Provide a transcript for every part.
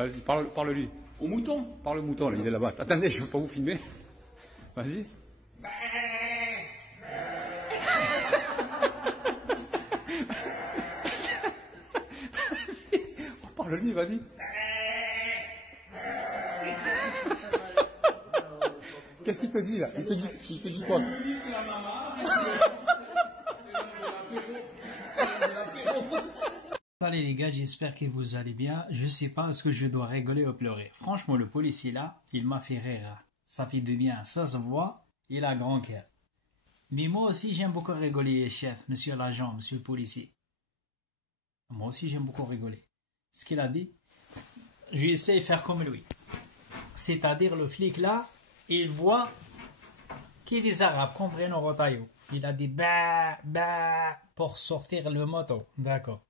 Vas-y, parle-lui. Au mouton. Parle au mouton, là, il est là-bas. Attendez, je ne veux pas vous filmer. Vas-y. Parle-lui, vas-y. Qu'est-ce qu'il te dit là? Il te dit quoi? Salut les gars, j'espère que vous allez bien. Je sais pas est-ce que je dois rigoler ou pleurer. Franchement, le policier là, il m'a fait rire. Ça fait du bien, ça se voit, il a grand cœur. Mais moi aussi j'aime beaucoup rigoler, chef, monsieur l'agent, monsieur le policier. Moi aussi j'aime beaucoup rigoler. Ce qu'il a dit, je vais essayer de faire comme lui. C'est-à-dire le flic là, il voit qu'il des arabes comprennent au rotaillot. Il a dit bah pour sortir le moto. D'accord.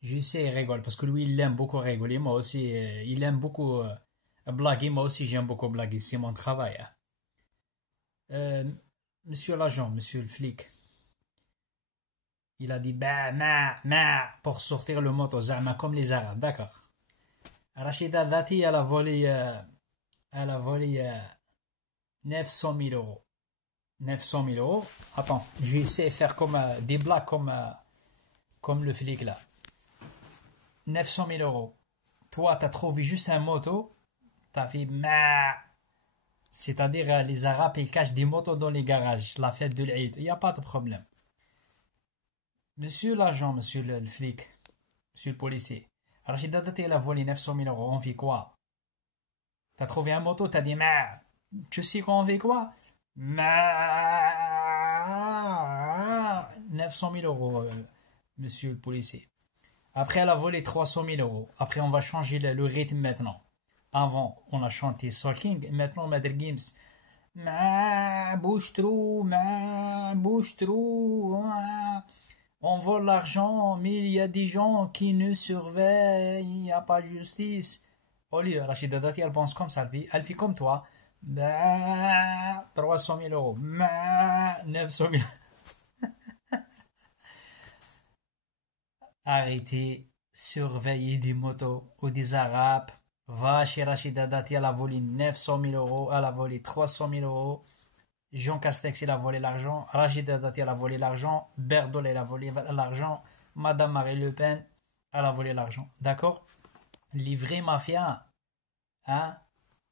J'essaie de rigoler parce que lui il aime beaucoup rigoler. Moi aussi, il aime beaucoup blaguer. Moi aussi j'aime beaucoup blaguer. C'est mon travail. Monsieur l'agent, monsieur le flic, il a dit bah pour sortir le moto. Zama comme les arabes. D'accord. Rachida Dati, elle a volé 900 000 euros. 900 000 euros. Attends, je vais essayer de faire comme des blagues comme le flic là. 900 000 euros. Toi, tu as trouvé juste un moto. Tu as fait ma. C'est-à-dire, les Arabes, ils cachent des motos dans les garages. La fête de l'Aïd. Il n'y a pas de problème. Monsieur l'agent, monsieur le flic, monsieur le policier. Rachida Dati, elle a volé 900 000 euros. On fait quoi? Tu as trouvé un moto, tu as dit ma. Tu sais qu'on fait quoi? 900 000 euros, monsieur le policier. Après, elle a volé 300 000 euros. Après, on va changer le rythme maintenant. Avant, on a chanté Soul King. Maintenant, on met des Gims. Bouge trop. On vole l'argent, mais il y a des gens qui nous surveillent. Il n'y a pas de justice. Au lieu, Rachida Dati, elle pense comme ça. Elle fait comme toi. 300 000 euros. 900 000. Arrêtez, surveillez des motos ou des arabes. Va chez Rachida Dati, elle a volé 900 000 euros. Elle a volé 300 000 euros. Jean Castex, il a volé l'argent. Rachida Dati, elle a volé l'argent. Berdol, elle a volé l'argent. Madame Marine Le Pen, elle a volé l'argent. D'accord? Les vrais mafias, hein,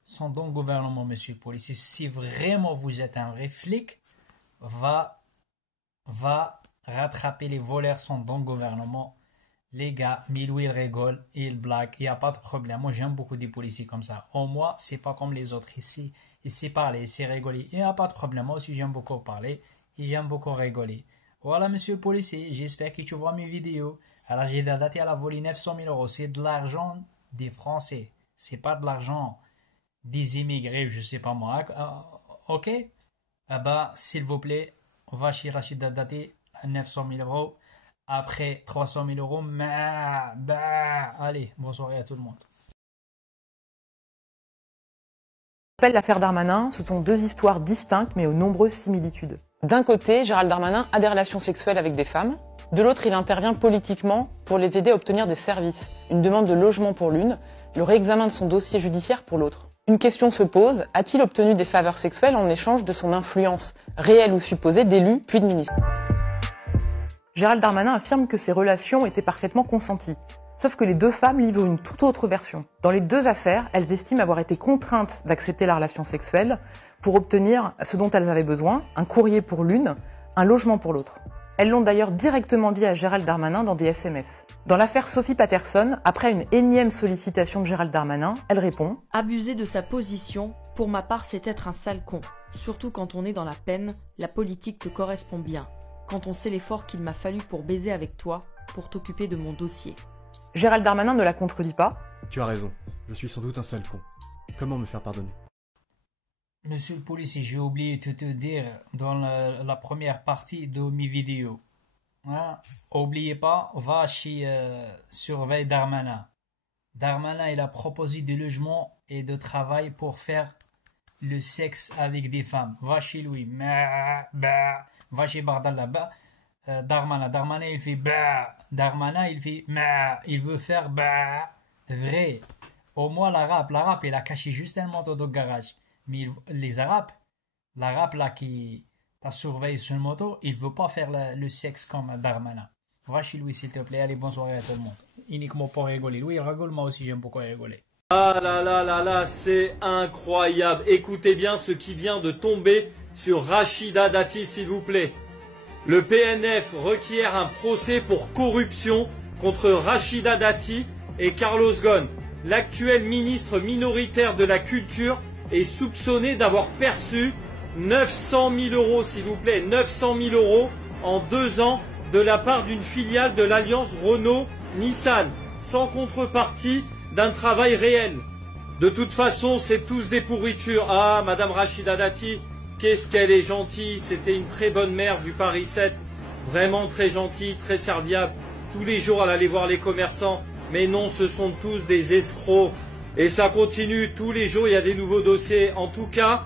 sont dans le gouvernement, monsieur le policier. Si vraiment vous êtes un vrai flic, va rattraper les voleurs sont dans le gouvernement. Les gars, Milou il rigole, il blague, il n'y a pas de problème. Moi j'aime beaucoup des policiers comme ça. Au moins, c'est pas comme les autres ici. Il sait parler, il sait rigoler. Il n'y a pas de problème. Moi aussi j'aime beaucoup parler et j'aime beaucoup rigoler. Voilà monsieur le policier, j'espère que tu vois mes vidéos. Alors j'ai daté à la volée 900 000 euros. C'est de l'argent des Français. C'est pas de l'argent des immigrés, je sais pas moi. Ok? Ah bah, s'il vous plaît, on va chez Rachida Dati à 900 000 euros. Après 300 000 euros, allez, bonne soirée à tout le monde. L'affaire Darmanin, ce sont deux histoires distinctes mais aux nombreuses similitudes. D'un côté, Gérald Darmanin a des relations sexuelles avec des femmes. De l'autre, il intervient politiquement pour les aider à obtenir des services. Une demande de logement pour l'une, le réexamen de son dossier judiciaire pour l'autre. Une question se pose, a-t-il obtenu des faveurs sexuelles en échange de son influence, réelle ou supposée, d'élu puis de ministre? Gérald Darmanin affirme que ces relations étaient parfaitement consenties. Sauf que les deux femmes livrent une toute autre version. Dans les deux affaires, elles estiment avoir été contraintes d'accepter la relation sexuelle pour obtenir ce dont elles avaient besoin, un courrier pour l'une, un logement pour l'autre. Elles l'ont d'ailleurs directement dit à Gérald Darmanin dans des SMS. Dans l'affaire Sophie Patterson, après une énième sollicitation de Gérald Darmanin, elle répond « Abuser de sa position, pour ma part c'est être un sale con. Surtout quand on est dans la peine, la politique te correspond bien. Quand on sait l'effort qu'il m'a fallu pour baiser avec toi, pour t'occuper de mon dossier. » Gérald Darmanin ne la contredit pas. Tu as raison, je suis sans doute un sale con. Comment me faire pardonner? Monsieur le policier, j'ai oublié de te dire dans la première partie de mes vidéos. Hein? Oubliez pas, va chez Surveille Darmanin. Darmanin, il a proposé des logements et de travail pour faire le sexe avec des femmes. Va chez lui. Va chez Bardal Darmanin il fait Darmanin il fait il veut faire vrai. Au moins, l'arabe, il a caché juste un moto de garage. Mais les arabes, l'arabe là qui t'a surveillé sur une moto, il veut pas faire le sexe comme Darmanin. Va chez lui, s'il te plaît. Allez, bonne soirée à tout le monde. Uniquement pour rigoler. Lui, il rigole, moi aussi, j'aime beaucoup rigoler. Ah là là là là, c'est incroyable. Écoutez bien ce qui vient de tomber sur Rachida Dati, s'il vous plaît. Le PNF requiert un procès pour corruption contre Rachida Dati et Carlos Ghosn. L'actuel ministre minoritaire de la culture est soupçonné d'avoir perçu 900 000 euros, s'il vous plaît, 900 000 euros en 2 ans de la part d'une filiale de l'alliance Renault-Nissan, sans contrepartie d'un travail réel. De toute façon, c'est tous des pourritures. Ah, Madame Rachida Dati, qu'est-ce qu'elle est gentille. C'était une très bonne mère du Paris 7. Vraiment très gentille, très serviable. Tous les jours, elle allait voir les commerçants. Mais non, ce sont tous des escrocs. Et ça continue. Tous les jours, il y a des nouveaux dossiers. En tout cas,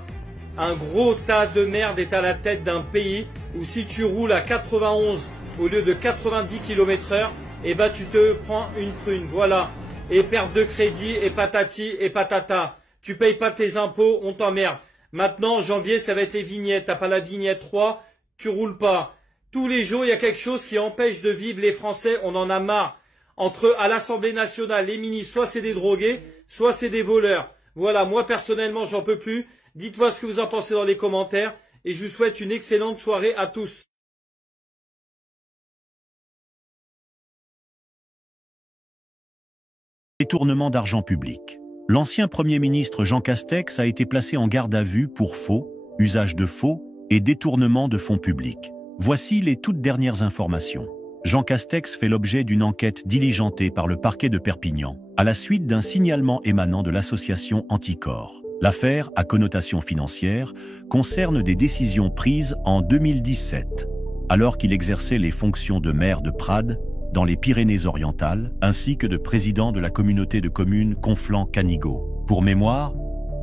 un gros tas de merde est à la tête d'un pays où si tu roules à 91 au lieu de 90 km/h, eh ben, tu te prends une prune. Voilà. Et perte de crédit, et patati, et patata. Tu payes pas tes impôts, on t'emmerde. Maintenant, janvier, ça va être les vignettes. T'as pas la vignette 3, tu roules pas. Tous les jours, il y a quelque chose qui empêche de vivre les Français. On en a marre. Entre à l'Assemblée nationale, les ministres, soit c'est des drogués, soit c'est des voleurs. Voilà, moi personnellement, j'en peux plus. Dites-moi ce que vous en pensez dans les commentaires. Et je vous souhaite une excellente soirée à tous. Détournement d'argent public. L'ancien Premier ministre Jean Castex a été placé en garde à vue pour faux, usage de faux et détournement de fonds publics. Voici les toutes dernières informations. Jean Castex fait l'objet d'une enquête diligentée par le parquet de Perpignan, à la suite d'un signalement émanant de l'association Anticorps. L'affaire, à connotation financière, concerne des décisions prises en 2017, alors qu'il exerçait les fonctions de maire de Prades, dans les Pyrénées-Orientales, ainsi que de président de la communauté de communes Conflans-Canigot. Pour mémoire,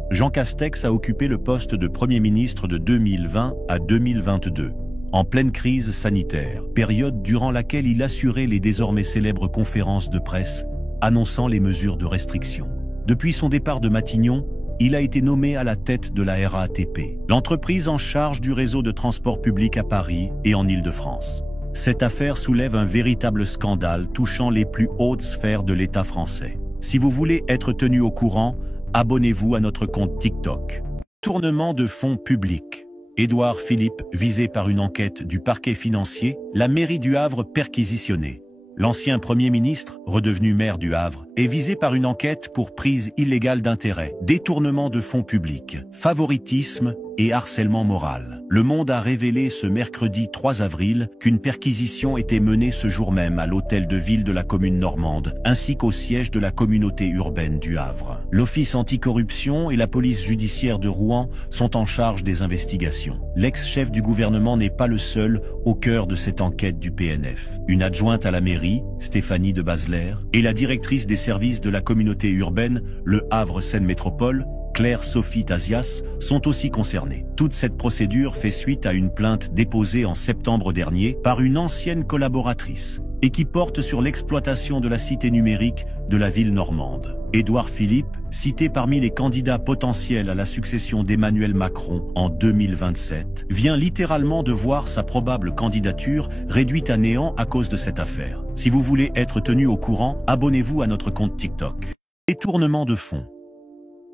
Jean Castex a occupé le poste de Premier ministre de 2020 à 2022, en pleine crise sanitaire, période durant laquelle il assurait les désormais célèbres conférences de presse annonçant les mesures de restriction. Depuis son départ de Matignon, il a été nommé à la tête de la RATP, l'entreprise en charge du réseau de transport public à Paris et en Île-de-France. Cette affaire soulève un véritable scandale touchant les plus hautes sphères de l'État français. Si vous voulez être tenu au courant, abonnez-vous à notre compte TikTok. Tournement de fonds publics. Édouard Philippe, visé par une enquête du parquet financier, la mairie du Havre perquisitionnée. L'ancien Premier ministre, redevenu maire du Havre, est visé par une enquête pour prise illégale d'intérêt, détournement de fonds publics, favoritisme et harcèlement moral. Le Monde a révélé ce mercredi 3 avril qu'une perquisition était menée ce jour même à l'hôtel de ville de la commune normande, ainsi qu'au siège de la communauté urbaine du Havre. L'Office anticorruption et la police judiciaire de Rouen sont en charge des investigations. L'ex-chef du gouvernement n'est pas le seul au cœur de cette enquête du PNF. Une adjointe à la mairie, Stéphanie de Basler, et la directrice des services de la communauté urbaine, le Havre Seine Métropole, Claire-Sophie Tazias, sont aussi concernés. Toute cette procédure fait suite à une plainte déposée en septembre dernier par une ancienne collaboratrice et qui porte sur l'exploitation de la cité numérique de la ville normande. Édouard Philippe, cité parmi les candidats potentiels à la succession d'Emmanuel Macron en 2027, vient littéralement de voir sa probable candidature réduite à néant à cause de cette affaire. Si vous voulez être tenu au courant, abonnez-vous à notre compte TikTok. Détournement de fonds.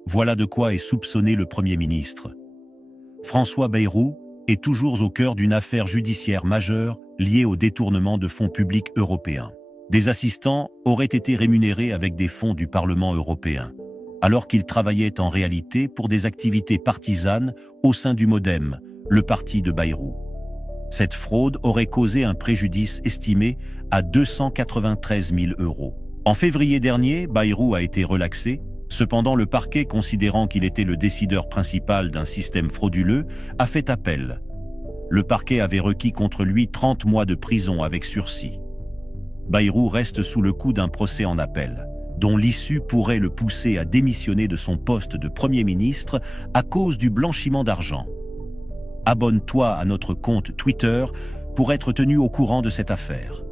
Voilà de quoi est soupçonné le Premier ministre. François Bayrou est toujours au cœur d'une affaire judiciaire majeure liée au détournement de fonds publics européens. Des assistants auraient été rémunérés avec des fonds du Parlement européen, alors qu'ils travaillaient en réalité pour des activités partisanes au sein du MoDem, le parti de Bayrou. Cette fraude aurait causé un préjudice estimé à 293 000 euros. En février dernier, Bayrou a été relaxé. Cependant, le parquet, considérant qu'il était le décideur principal d'un système frauduleux, a fait appel. Le parquet avait requis contre lui 30 mois de prison avec sursis. Bayrou reste sous le coup d'un procès en appel, dont l'issue pourrait le pousser à démissionner de son poste de Premier ministre à cause du blanchiment d'argent. Abonne-toi à notre compte Twitter pour être tenu au courant de cette affaire.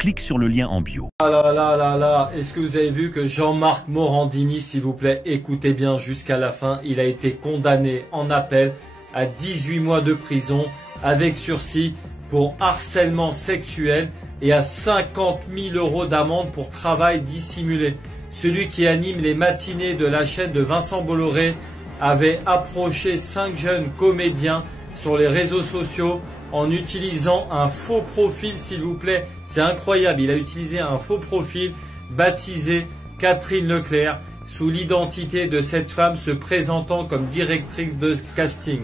clique sur le lien en bio. Ah là là là là, est-ce que vous avez vu que Jean-Marc Morandini, s'il vous plaît, écoutez bien jusqu'à la fin, il a été condamné en appel à 18 mois de prison avec sursis pour harcèlement sexuel et à 50 000 € d'amende pour travail dissimulé. Celui qui anime les matinées de la chaîne de Vincent Bolloré avait approché 5 jeunes comédiens sur les réseaux sociaux en utilisant un faux profil, s'il vous plaît. C'est incroyable, il a utilisé un faux profil baptisé Catherine Leclerc sous l'identité de cette femme se présentant comme directrice de casting.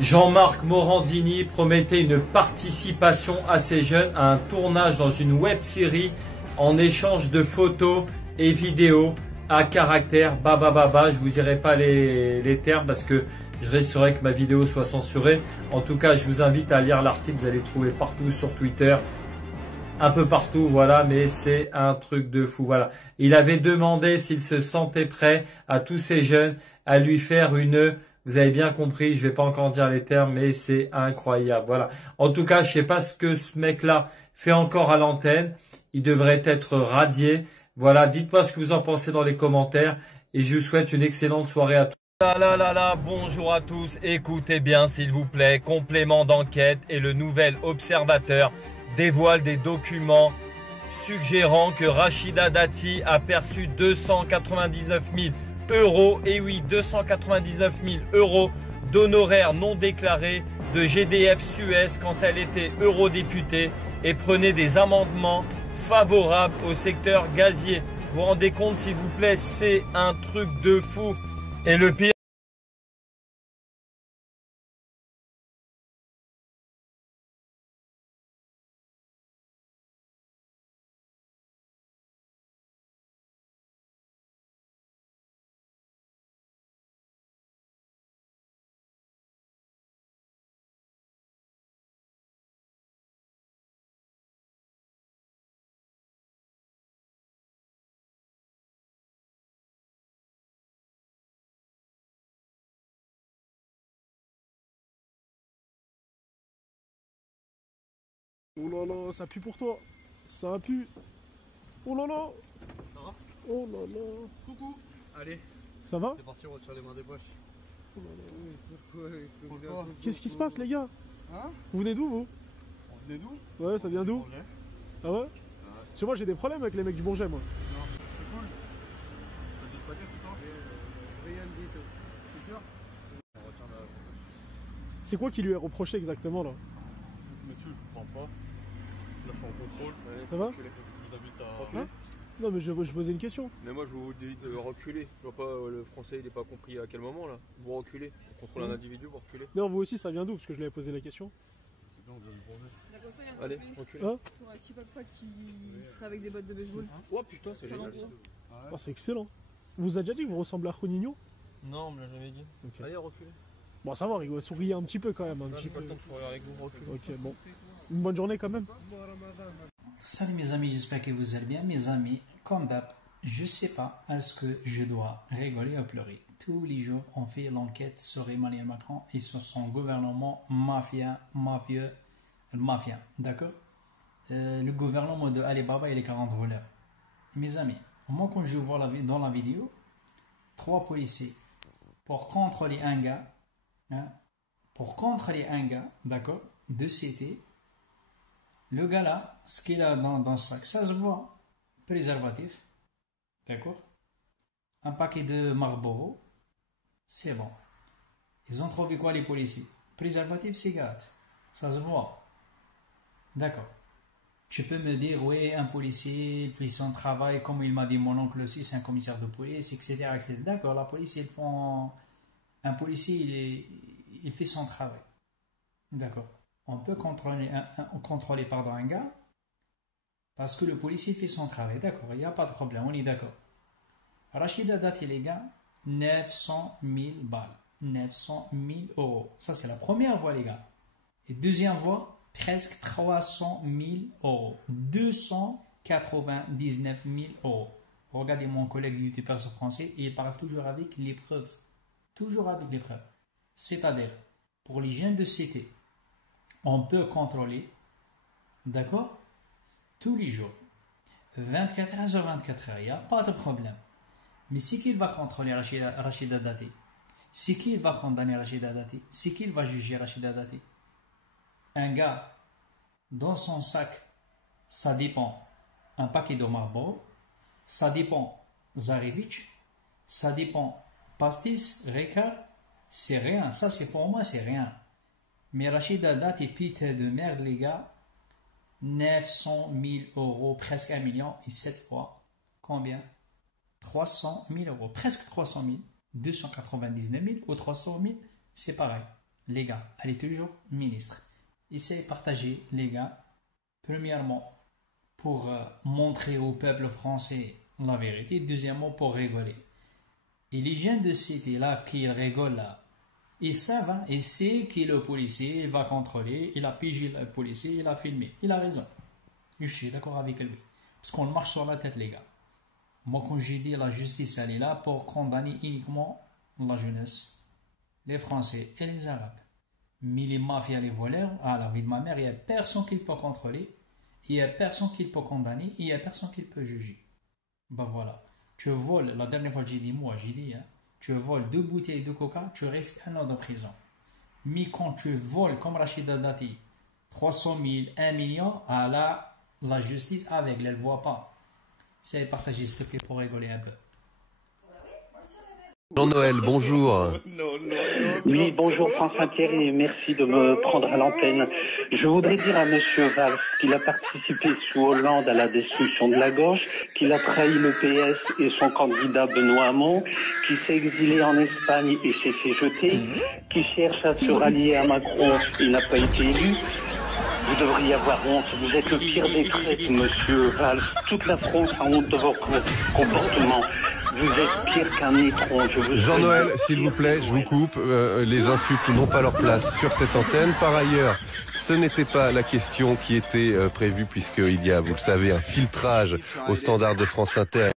Jean-Marc Morandini promettait une participation à ces jeunes à un tournage dans une web-série en échange de photos et vidéos à caractère babababa. Je vous dirai pas les termes parce que je risquerais que ma vidéo soit censurée. En tout cas, je vous invite à lire l'article, vous allez le trouver partout sur Twitter, un peu partout, voilà, mais c'est un truc de fou, voilà. Il avait demandé s'il se sentait prêt à tous ces jeunes à lui faire une... Vous avez bien compris, je vais pas encore dire les termes, mais c'est incroyable, voilà. En tout cas, je sais pas ce que ce mec-là fait encore à l'antenne. Il devrait être radié. Voilà, dites-moi ce que vous en pensez dans les commentaires et je vous souhaite une excellente soirée à tous. Bonjour à tous, écoutez bien s'il vous plaît, complément d'enquête et le Nouvel Observateur dévoile des documents suggérant que Rachida Dati a perçu 299 000 €, et oui 299 000 € d'honoraires non déclarés de GDF Suez quand elle était eurodéputée et prenait des amendements favorables au secteur gazier. Vous vous rendez compte s'il vous plaît, c'est un truc de fou. Et le pire... Oh là là, ça pue pour toi. Ça pue. Oh là là. Ça va? Oh là là. Coucou. Allez. Ça va? C'est parti, on retire les mains des poches. Oh là là. Pourquoi? Qu'est-ce qui se passe les gars? Hein? Vous venez d'où vous? On venait d'où? Ouais, ça vient d'où? Bourget. Ah ouais? Parce que moi j'ai des problèmes avec les mecs du Bourget moi. Non, c'est cool. T'as dit pas dire tout le temps? Rien dit tout. C'est sûr? On retire la poche. C'est quoi qui lui est reproché exactement là? Monsieur, je vous prends pas. Là, je suis en contrôle. Allez, Ça va? reculez. Je vous invite à reculer. Hein? Non mais je posais une question. Mais moi je vous dis de reculer. Je vois pas le français il est pas compris à quel moment là. Vous reculez. On contrôle un individu, vous reculez. Non vous aussi ça vient d'où? Parce que je lui avais posé la question. C'est bien, on vient de Bourget. Allez, reculez. Hein? T'auras un papa qui serait avec des bottes de baseball. Oh putain, c'est génial ça. Ah, c'est excellent. Vous a déjà dit que vous ressemblez à Juninho? Non, on me l'a jamais dit. Ok. Allez, reculez. Bon ça va, rigole, souriez un petit peu quand même. Un Là, petit j'ai pas peu. le temps de sourire avec vous, reculez. Ok bon. Une bonne journée quand même. Salut mes amis, j'espère que vous allez bien. Mes amis, comme d'hab, je sais pas est-ce que je dois rigoler ou pleurer. Tous les jours, on fait l'enquête sur Emmanuel Macron et sur son gouvernement mafieux, d'accord? Le gouvernement de Alibaba et les 40 voleurs. Mes amis, moi quand je vois dans la vidéo, 3 policiers pour contrôler un gars, d'accord, de CT. Le gars là, ce qu'il a dans le sac, ça se voit. Préservatif, d'accord? Un paquet de Marlboro, c'est bon. Ils ont trouvé quoi les policiers? Préservatif, cigarette, ça se voit. D'accord. Tu peux me dire, oui, un policier, il fait son travail, comme il m'a dit mon oncle aussi, c'est un commissaire de police, etc. etc. D'accord, la police, ils font... Un policier, il fait son travail. D'accord. On peut contrôler un gars parce que le policier fait son travail. D'accord, il n'y a pas de problème, on est d'accord. Rachida Dati, les gars, 900 000 balles. 900 000 €. Ça, c'est la première voie, les gars. Et deuxième voie, presque 300 000 €. 299 000 €. Regardez mon collègue youtubeur français, il parle toujours avec les preuves. Toujours avec les preuves. C'est-à-dire, pour les jeunes de CT, on peut contrôler, d'accord, tous les jours. 24 heures sur 24 heures, il n'y a pas de problème. Mais c'est qui va contrôler Rachida Dati? C'est qui va condamner Rachida Dati? C'est qui va juger Rachida Dati? Un gars, dans son sac, ça dépend un paquet de Marlboro, ça dépend Zarevitch, ça dépend Pastis, Ricard, c'est rien. Ça, c'est pour moi, c'est rien. Mais Rachida Dati, pite de merde, les gars, 900 000 euros, presque 1 million, et 7 fois, combien? 300 000 euros, presque 300 000, 299 000 ou 300 000, c'est pareil. Les gars, elle est toujours ministre. Essayez de partager, les gars, premièrement, pour montrer au peuple français la vérité, deuxièmement, pour rigoler. Et les jeunes de cité là, qui rigolent là, ils savent, hein, et c'est que le policier, il va contrôler, il a pigé le policier, il a filmé. Il a raison. Je suis d'accord avec lui. Parce qu'on marche sur la tête, les gars. Moi, quand j'ai dit la justice, elle est là pour condamner uniquement la jeunesse, les Français et les Arabes. Mais les mafias, les voleurs, à la vie de ma mère, il n'y a personne qui peut contrôler, il n'y a personne qui peut condamner, il n'y a personne qui peut juger. Ben voilà. Tu voles, la dernière fois que j'ai dit, hein, tu voles 2 bouteilles de coca, tu risques 1 an de prison. Mais quand tu voles comme Rachida Dati, 300 000, 1 million, à la justice aveugle, elle ne voit pas. C'est partagé s'il te plaît pour rigoler un peu. Jean-Noël, bonjour. Oui, bonjour France Inter et merci de me prendre à l'antenne. Je voudrais dire à Monsieur Valls qu'il a participé sous Hollande à la destruction de la gauche, qu'il a trahi le PS et son candidat Benoît Hamon, qu'il s'est exilé en Espagne et s'est fait jeter, qu'il cherche à se rallier à Macron et n'a pas été élu. Vous devriez avoir honte, vous êtes le pire des traîtres, Monsieur Valls. Toute la France a honte de vos comportements. Vous êtes pire qu'un étron. Jean-Noël, s'il vous plaît, je vous coupe. Les insultes n'ont pas leur place sur cette antenne. Par ailleurs, ce n'était pas la question qui était prévue puisqu'il y a, vous le savez, un filtrage au standard de France Inter.